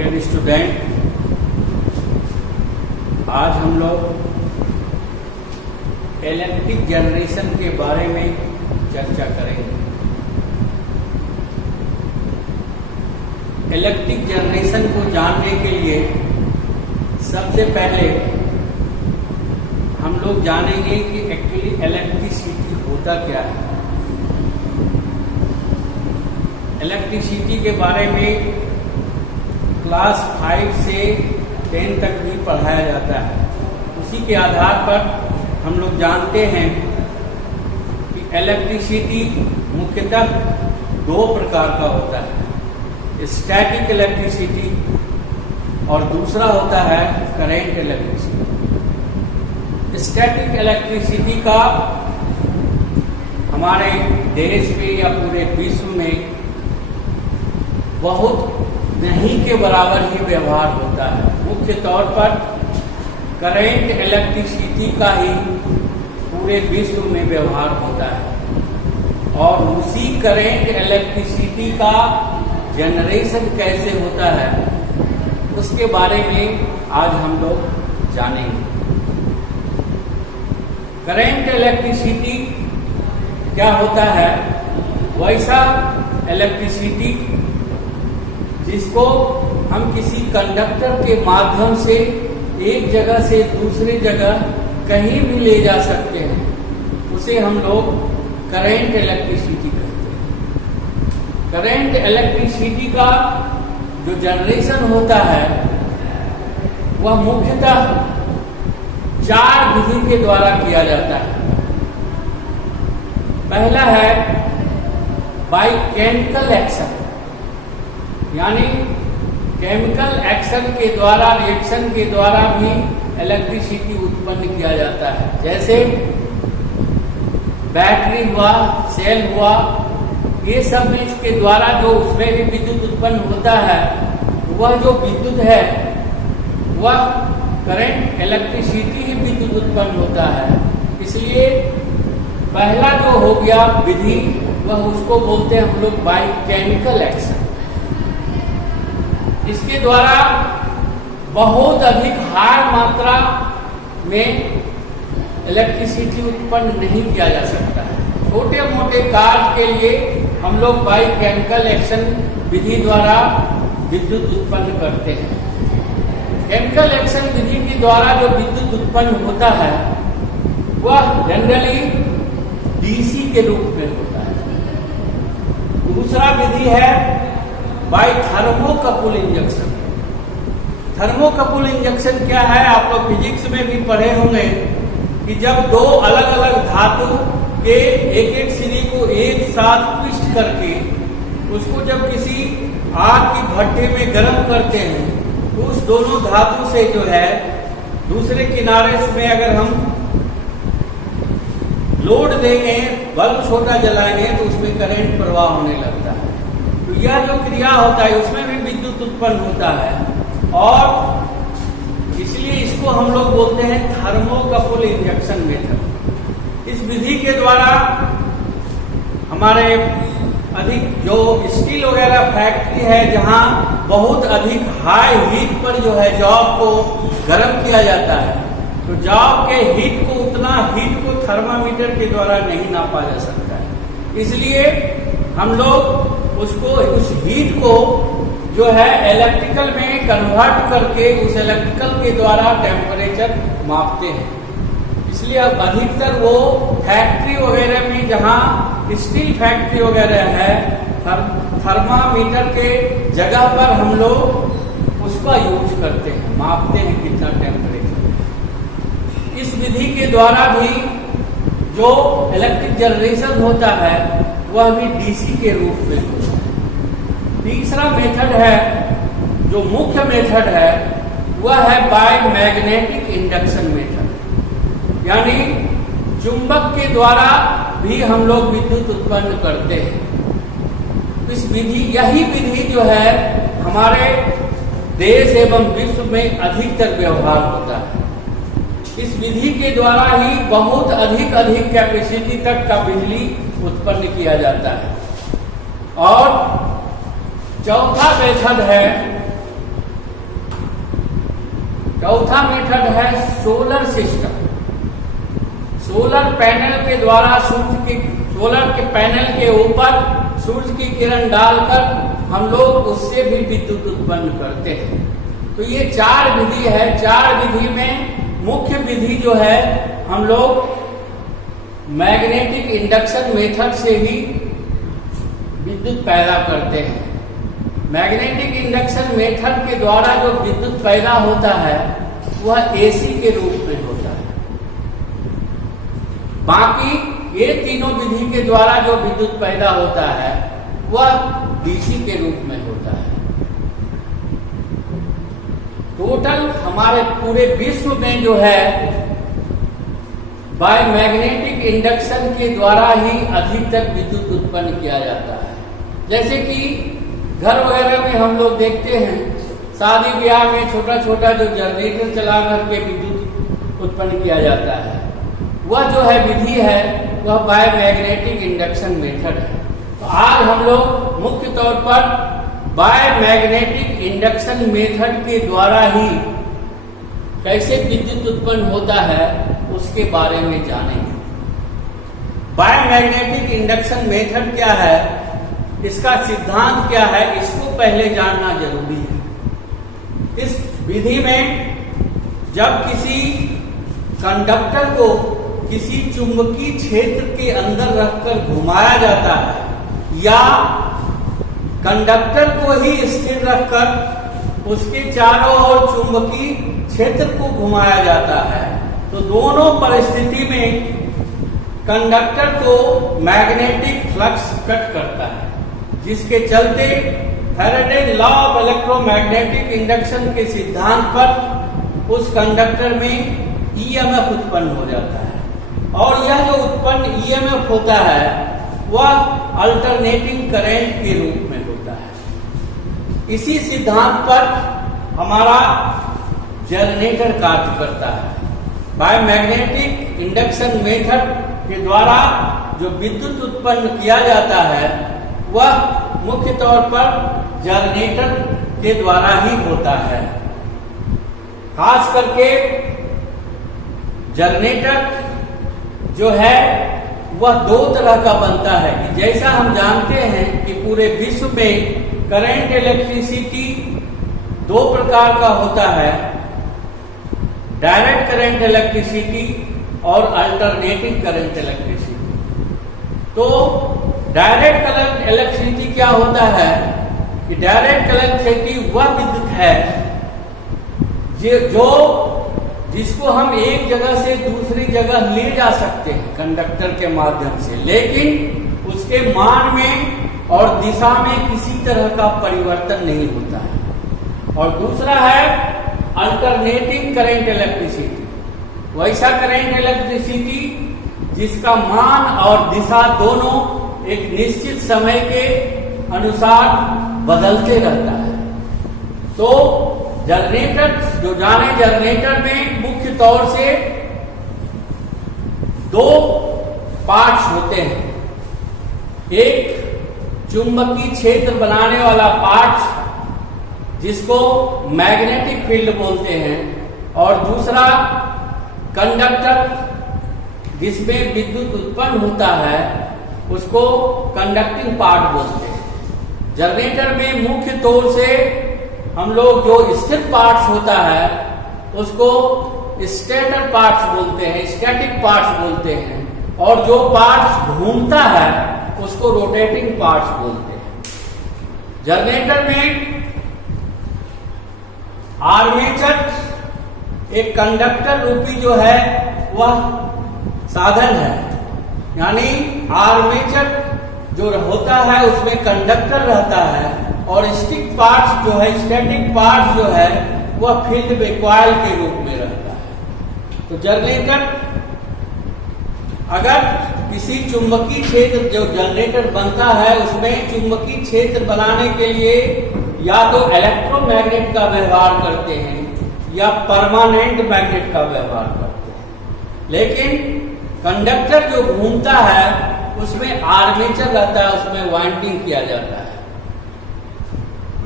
Dear student, आज हम लोग इलेक्ट्रिक जनरेशन के बारे में चर्चा करेंगे। इलेक्ट्रिक जनरेशन को जानने के लिए सबसे पहले हम लोग जानेंगे कि एक्चुअली इलेक्ट्रिसिटी होता क्या है। इलेक्ट्रिसिटी के बारे में क्लास 5 से 10 तक भी पढ़ाया जाता है। उसी के आधार पर हम लोग जानते हैं कि इलेक्ट्रिसिटी मुख्यतः दो प्रकार का होता है, स्टैटिक इलेक्ट्रिसिटी और दूसरा होता है करंट इलेक्ट्रिसिटी। स्टैटिक इलेक्ट्रिसिटी का हमारे देश में या पूरे विश्व में बहुत नहीं के बराबर ही व्यवहार होता है। मुख्य तौर पर करंट इलेक्ट्रिसिटी का ही पूरे विश्व में व्यवहार होता है और उसी करंट इलेक्ट्रिसिटी का जनरेशन कैसे होता है उसके बारे में आज हम लोग जानेंगे। करंट इलेक्ट्रिसिटी क्या होता है? वैसा इलेक्ट्रिसिटी जिसको हम किसी कंडक्टर के माध्यम से एक जगह से दूसरी जगह कहीं भी ले जा सकते हैं, उसे हम लोग करंट इलेक्ट्रिसिटी कहते हैं। करंट इलेक्ट्रिसिटी का जो जनरेशन होता है वह मुख्यतः 4 विधि के द्वारा किया जाता है। पहला है बाय केमिकल एक्शन, यानी केमिकल एक्शन के द्वारा, रिएक्शन के द्वारा भी इलेक्ट्रिसिटी उत्पन्न किया जाता है। जैसे बैटरी हुआ, सेल हुआ, ये सब में इसके द्वारा जो उसमें भी विद्युत उत्पन्न होता है, वह जो विद्युत है वह करंट इलेक्ट्रिसिटी ही विद्युत उत्पन्न होता है। इसलिए पहला जो हो गया विधि वह उसको बोलते हैं हम लोग बाय केमिकल एक्शन। इसके द्वारा बहुत अधिक हाई मात्रा में इलेक्ट्रिसिटी उत्पन्न नहीं किया जा सकता है। छोटे मोटे कार्य के लिए हम लोग बाय केमिकल एक्शन विधि द्वारा विद्युत उत्पन्न करते हैं। केमिकल एक्शन विधि के द्वारा जो विद्युत उत्पन्न होता है वह जनरली डीसी के रूप में होता है। दूसरा विधि है by thermocouple injection. Thermocouple injection क्या है? आप लोग फिजिक्स में भी पढ़े होंगे कि जब दो अलग अलग धातु के एक एक सिरे को एक साथ ट्विस्ट करके उसको जब किसी आग की भट्टे में गर्म करते हैं तो उस दोनों धातु से जो है दूसरे किनारे में अगर हम लोड देंगे, बल्ब छोटा जलाएंगे तो उसमें करंट प्रवाह होने लगता है। तो यह जो क्रिया होता है उसमें भी विद्युत उत्पन्न होता है और इसलिए इसको हम लोग बोलते हैं थर्मोकपल इंजेक्शन मेथड। इस विधि के द्वारा हमारे अधिक जो स्टील वगैरह फैक्ट्री है जहां बहुत अधिक हाई हीट पर जो है जॉब को गर्म किया जाता है, तो जॉब के हीट को उतना हीट को थर्मामीटर के द्वारा नहीं नापा जा सकता है। इसलिए हम लोग उसको उस हीट को जो है इलेक्ट्रिकल में कन्वर्ट करके उस इलेक्ट्रिकल के द्वारा टेम्परेचर मापते हैं। इसलिए अब अधिकतर वो फैक्ट्री वगैरह में जहां स्टील फैक्ट्री वगैरह है थर्मामीटर के जगह पर हम लोग उसका यूज करते हैं, मापते हैं कितना टेम्परेचर। इस विधि के द्वारा भी जो इलेक्ट्रिक जनरेशन होता है वह भी डीसी के रूप में होता है। तीसरा मेथड है, जो मुख्य मेथड है, वह है बाय मैग्नेटिक इंडक्शन मेथड, यानी चुंबक के द्वारा भी हम लोग विद्युत उत्पन्न करते हैं। इस विधि, यही विधि जो है हमारे देश एवं विश्व में अधिकतर व्यवहार होता है। इस विधि के द्वारा ही बहुत अधिक कैपेसिटी तक का बिजली उत्पन्न किया जाता है। और चौथा मेथड है चौथा मेथड है सोलर सिस्टम। सोलर पैनल के द्वारा सोलर के पैनल के ऊपर सूर्य की किरण डालकर हम लोग उससे भी विद्युत उत्पन्न करते हैं। तो ये 4 विधि है। 4 विधि में मुख्य विधि जो है हम लोग मैग्नेटिक इंडक्शन मेथड से ही विद्युत पैदा करते हैं। मैग्नेटिक इंडक्शन मेथड के द्वारा जो विद्युत पैदा होता है वह एसी के रूप में होता है। बाकी ये तीनों विधि के द्वारा जो विद्युत पैदा होता है वह डीसी के रूप में होता है। टोटल हमारे पूरे विश्व में जो है बाय मैग्नेटिक इंडक्शन के द्वारा ही अधिकतर विद्युत उत्पन्न किया जाता है। जैसे कि घर वगैरह में हम लोग देखते हैं, शादी ब्याह में छोटा छोटा जो जनरेटर चला करके विद्युत उत्पन्न किया जाता है, वह जो है विधि है वह बाय मैग्नेटिक इंडक्शन मेथड है। तो आज हम लोग मुख्य तौर पर बाय मैग्नेटिक इंडक्शन मेथड के द्वारा ही कैसे विद्युत उत्पन्न होता है उसके बारे में जानेंगे। बाय मैग्नेटिक इंडक्शन मेथड क्या है, इसका सिद्धांत क्या है, इसको पहले जानना जरूरी है। इस विधि में जब किसी कंडक्टर को किसी चुंबकीय क्षेत्र के अंदर रखकर घुमाया जाता है या कंडक्टर को ही स्थिर रखकर उसके चारों ओर चुंबकीय क्षेत्र को घुमाया जाता है, तो दोनों परिस्थिति में कंडक्टर को मैग्नेटिक फ्लक्स कट करता है, जिसके चलते Faraday law of electromagnetic induction के सिद्धांत पर उस कंडक्टर में ईएमएफ उत्पन्न हो जाता है। और यह जो उत्पन्न ईएमएफ होता है वह अल्टरनेटिंग करंट के रूप में होता है। इसी सिद्धांत पर हमारा जनरेटर कार्य करता है। बाय मैग्नेटिक इंडक्शन मेथड के द्वारा जो विद्युत उत्पन्न किया जाता है वह मुख्य तौर पर जनरेटर के द्वारा ही होता है। खास करके जनरेटर जो है वह 2 तरह का बनता है कि जैसा हम जानते हैं कि पूरे विश्व में करंट इलेक्ट्रिसिटी 2 प्रकार का होता है, डायरेक्ट करंट इलेक्ट्रिसिटी और अल्टरनेटिंग करंट इलेक्ट्रिसिटी। तो डायरेक्ट करंट इलेक्ट्रिसिटी क्या होता है कि डायरेक्ट इलेक्ट्रिसिटी वह विद्युत है जो जिसको हम एक जगह से दूसरी जगह ले जा सकते हैं कंडक्टर के माध्यम से, लेकिन उसके मान में और दिशा में किसी तरह का परिवर्तन नहीं होता है। और दूसरा है अल्टरनेटिंग करंट इलेक्ट्रिसिटी, वैसा करंट इलेक्ट्रिसिटी जिसका मान और दिशा दोनों एक निश्चित समय के अनुसार बदलते रहता है। तो जनरेटर जो जाने, जनरेटर में मुख्य तौर से 2 पार्ट्स होते हैं। एक चुंबकीय क्षेत्र बनाने वाला पार्ट जिसको मैग्नेटिक फील्ड बोलते हैं, और दूसरा कंडक्टर जिसमें विद्युत उत्पन्न होता है उसको कंडक्टिंग पार्ट बोलते हैं। जनरेटर में मुख्य तौर से हम लोग जो स्थिर पार्ट्स होता है उसको स्टेटर पार्ट्स बोलते हैं, स्टैटिक पार्ट्स बोलते हैं, और जो पार्ट्स घूमता है उसको रोटेटिंग पार्ट्स बोलते हैं। जनरेटर में आर्मेचर एक कंडक्टर रूपी जो है वह साधन है, यानी आर्मेचर जो होता है उसमें कंडक्टर रहता है, और स्टिक पार्ट्स जो है, स्टैटिक पार्ट्स जो है वह फील्ड में कॉइल के रूप में रहता है। तो जनरेटर अगर किसी चुंबकीय क्षेत्र जो जनरेटर बनता है उसमें चुंबकीय क्षेत्र बनाने के लिए या तो इलेक्ट्रोमैग्नेट का व्यवहार करते हैं या परमानेंट मैग्नेट का व्यवहार करते हैं, लेकिन कंडक्टर जो घूमता है उसमें आर्मेचर रहता है, उसमें वाइंडिंग किया जाता है।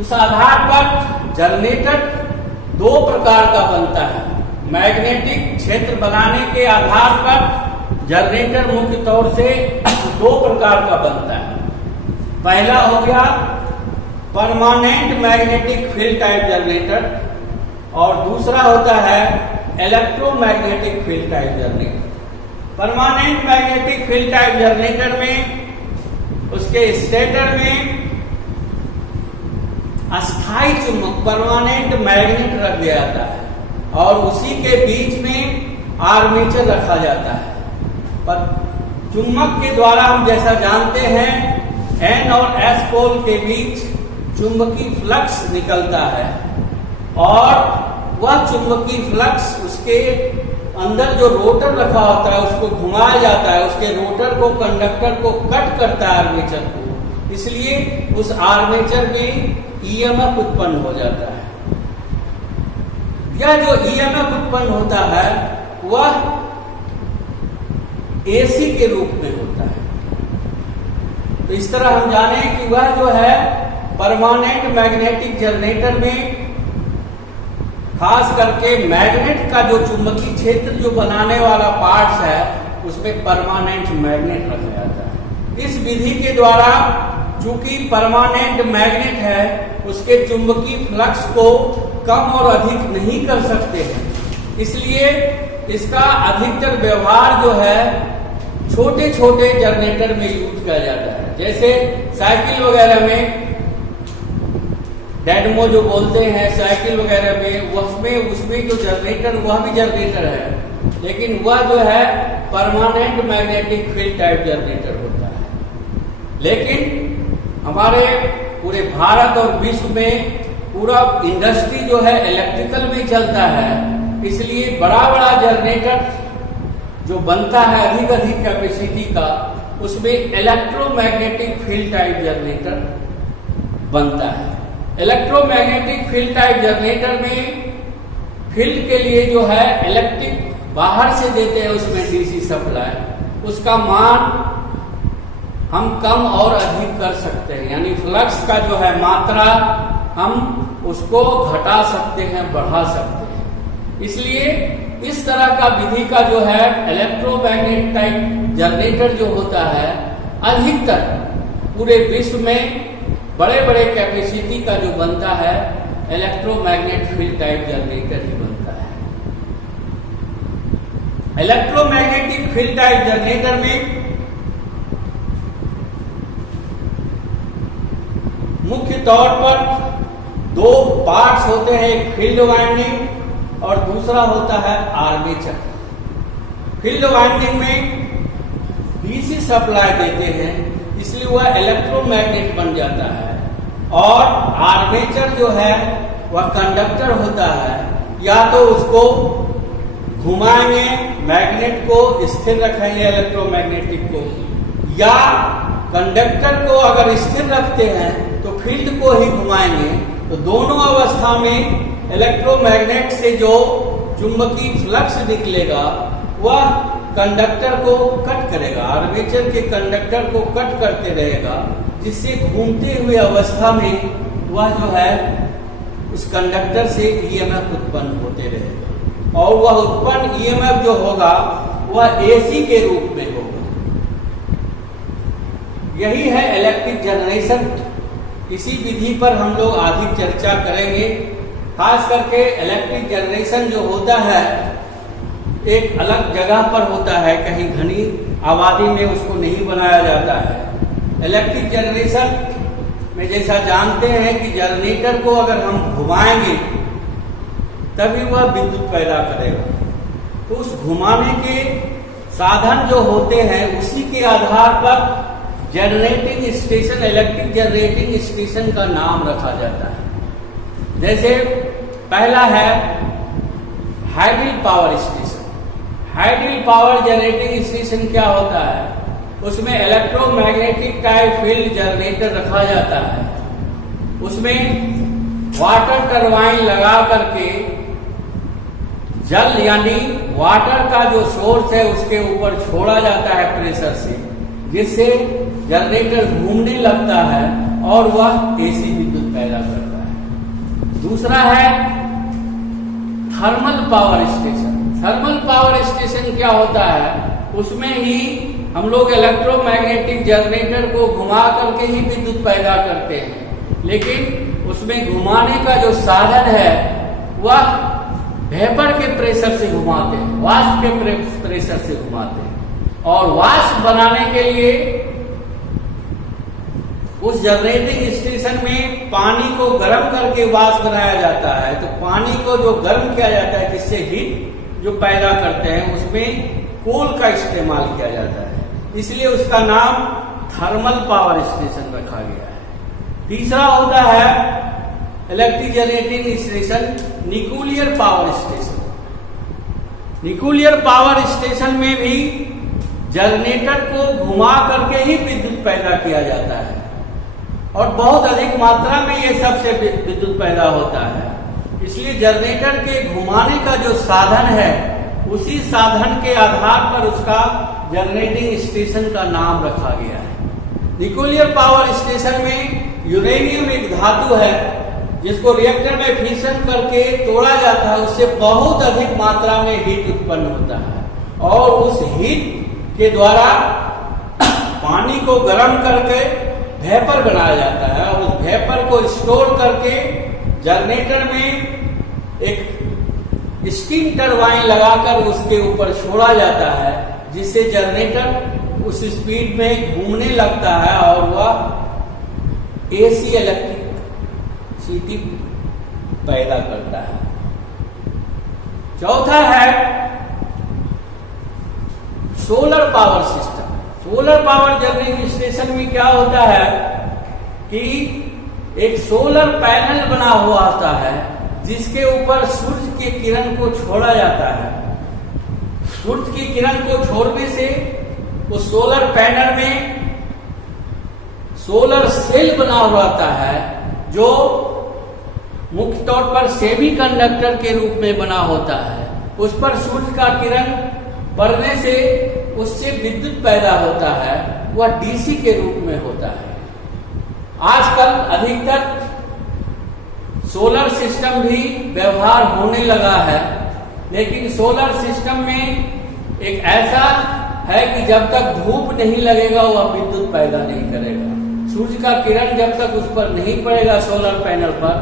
उस आधार पर जनरेटर दो प्रकार का बनता है। मैग्नेटिक क्षेत्र बनाने के आधार पर जनरेटर मुख्य तौर से दो प्रकार का बनता है। पहला हो गया permanent magnetic field type generator और दूसरा होता है electromagnetic field type generator. Permanent magnetic field type generator में उसके स्टेटर में अस्थायी चुंबक परमानेंट मैग्नेट रख दिया जाता है और उसी के बीच में आर्मेचर रखा जाता है। पर चुंबक के द्वारा हम जैसा जानते हैं N और S पोल के बीच चुंबकीय फ्लक्स निकलता है और वह चुंबकीय फ्लक्स उसके अंदर जो रोटर रखा होता है उसको घुमाया जाता है, उसके रोटर को कंडक्टर को कट करता है आर्मेचर को, इसलिए उस आर्मेचर में ईएमएफ उत्पन्न हो जाता है। यह जो ईएमएफ उत्पन्न होता है वह एसी के रूप में होता है। तो इस तरह हम जाने कि वह जो है परमानेंट मैग्नेटिक जनरेटर में खास करके मैग्नेट का जो चुंबकीय क्षेत्र जो बनाने वाला पार्ट्स है उसमें परमानेंट मैग्नेट रखा जाता है। इस विधि के द्वारा चूंकि परमानेंट मैग्नेट है उसके चुंबकीय फ्लक्स को कम और अधिक नहीं कर सकते हैं, इसलिए इसका अधिकतर व्यवहार जो है छोटे छोटे जनरेटर में यूज किया जाता है। जैसे साइकिल वगैरह में डायनमो जो बोलते हैं साइकिल वगैरह में उसमें जो जनरेटर वह भी जनरेटर है, लेकिन वह जो है permanent magnetic field type generator होता है। लेकिन हमारे पूरे भारत और विश्व में पूरा इंडस्ट्री जो है इलेक्ट्रिकल में चलता है, इसलिए बड़ा बड़ा जनरेटर जो बनता है अधिक कैपेसिटी का उसमें इलेक्ट्रोमैग्नेटिक फील्ड टाइप जनरेटर बनता है। इलेक्ट्रोमैग्नेटिक फील्ड टाइप जनरेटर में फील्ड के लिए जो है इलेक्ट्रिक बाहर से देते हैं उसमें डीसी सप्लाई, उसका मान हम कम और अधिक कर सकते हैं, यानी फ्लक्स का जो है मात्रा हम उसको घटा सकते हैं बढ़ा सकते हैं। इसलिए इस तरह का विधि का जो है इलेक्ट्रोमैग्नेट टाइप जनरेटर जो होता है अधिकतर पूरे विश्व में बड़े बड़े कैपेसिटी का जो बनता है इलेक्ट्रोमैग्नेट फील्ड टाइप जनरेटर ही बनता है। इलेक्ट्रोमैग्नेटिक फील्ड टाइप जनरेटर में मुख्य तौर पर दो पार्ट्स होते हैं, एक फील्ड वाइंडिंग और दूसरा होता है आर्मेचर। फील्ड वाइंडिंग में डीसी सप्लाई देते हैं इसलिए वह इलेक्ट्रोमैग्नेट बन जाता है और आर्मेचर जो है वह कंडक्टर होता है, या तो उसको घुमाएंगे मैग्नेट को स्थिर रखेंगे इलेक्ट्रोमैग्नेटिक को, या कंडक्टर को अगर स्थिर रखते हैं तो फील्ड को ही घुमाएंगे। तो दोनों अवस्था में इलेक्ट्रोमैग्नेट से जो चुंबकीय फ्लक्स निकलेगा वह कंडक्टर को कट करेगा, आर्मेचर के कंडक्टर को कट करते रहेगा, जिससे घूमते हुए अवस्था में वह जो है उस कंडक्टर से ईएमएफ उत्पन्न होते रहेगा और वह उत्पन्न ईएमएफ जो होगा वह एसी के रूप में होगा। यही है इलेक्ट्रिक जनरेशन। इसी विधि पर हम लोग अधिक चर्चा करेंगे। खास करके इलेक्ट्रिक जनरेशन जो होता है एक अलग जगह पर होता है, कहीं घनी आबादी में उसको नहीं बनाया जाता है। इलेक्ट्रिक जनरेशन में जैसा जानते हैं कि जनरेटर को अगर हम घुमाएंगे तभी वह विद्युत पैदा करेगा, तो उस घुमाने के साधन जो होते हैं उसी के आधार पर generating station, electric generating station का नाम रखा जाता है। जैसे पहला है hydel power station. Hydel power generating station क्या होता है? उसमें इलेक्ट्रोमैग्नेटिक टाइप फील्ड जनरेटर रखा जाता है, उसमें वाटर टरबाइन लगा करके जल यानी वाटर का जो सोर्स है उसके ऊपर छोड़ा जाता है प्रेशर से, जिससे जनरेटर घूमने लगता है और वह एसी विद्युत पैदा करता है। दूसरा है thermal power station. Thermal power station क्या होता है, उसमें ही हम लोग इलेक्ट्रोमैग्नेटिक जनरेटर को घुमा करके ही विद्युत पैदा करते हैं, लेकिन उसमें घुमाने का जो साधन है वह वेपर के प्रेशर से घुमाते हैं, वाष्प के प्रेशर से घुमाते हैं। और वाष्प बनाने के लिए उस जनरेटिंग स्टेशन में पानी को गर्म करके वाष्प बनाया जाता है। तो पानी को जो गर्म किया जाता है, जिससे हीट जो पैदा करते हैं, उसमें कोल का इस्तेमाल किया जाता है, इसलिए उसका नाम थर्मल पावर स्टेशन रखा गया है। तीसरा होता है electric generating station nuclear power station. Nuclear power station में भी जनरेटर को घुमा करके ही विद्युत पैदा किया जाता है और बहुत अधिक मात्रा में ये सबसे विद्युत पैदा होता है। इसलिए जनरेटर के घुमाने का जो साधन है, उसी साधन के आधार पर उसका जनरेटिंग स्टेशन का नाम रखा गया है। न्यूक्लियर पावर स्टेशन में यूरेनियम एक धातु है जिसको रिएक्टर में फिशन करके तोड़ा जाता है, उससे बहुत अधिक मात्रा में हीट उत्पन्न होता है और उस हीट के द्वारा पानी को गर्म करके वेपर बनाया जाता है और उस वेपर को स्टोर करके जनरेटर में एक स्टीम टरबाइन लगाकर उसके ऊपर छोड़ा जाता है, जिससे जनरेटर उस स्पीड में घूमने लगता है और वह एसी इलेक्ट्रिसिटी पैदा करता है। चौथा है solar power system. Solar power generating station में क्या होता है कि एक सोलर पैनल बना हुआ होता है, जिसके ऊपर सूर्य की किरण को छोड़ा जाता है। सूर्य की किरण को छोड़ने से उस सोलर पैनल में सोलर सेल बना हुआ रहता है, जो मुख्य तौर पर सेमीकंडक्टर के रूप में बना होता है। उस पर सूर्य का किरण पड़ने से उससे विद्युत पैदा होता है, वह डीसी के रूप में होता है। आजकल अधिकतर सोलर सिस्टम भी व्यवहार होने लगा है, लेकिन सोलर सिस्टम में एक ऐसा है कि जब तक धूप नहीं लगेगा वह विद्युत पैदा नहीं करेगा। सूर्य का किरण जब तक उस पर नहीं पड़ेगा सोलर पैनल पर,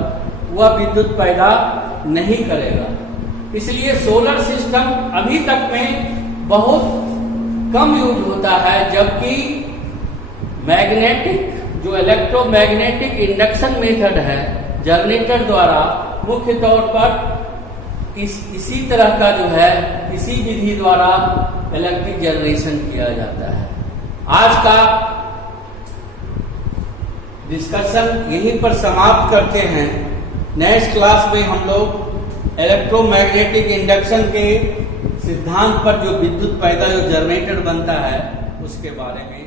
वह विद्युत पैदा नहीं करेगा। इसलिए सोलर सिस्टम अभी तक में बहुत कम यूज होता है, जबकि मैग्नेटिक जो इलेक्ट्रोमैग्नेटिक इंडक्शन मेथड है जनरेटर द्वारा मुख्य तौर पर इसी तरह का जो है इसी विधि द्वारा इलेक्ट्रिक जनरेशन किया जाता है। आज का डिस्कशन यहीं पर समाप्त करते हैं। नेक्स्ट क्लास में हम लोग इलेक्ट्रोमैग्नेटिक इंडक्शन के सिद्धांत पर जो विद्युत पैदा जो जनरेटर बनता है उसके बारे में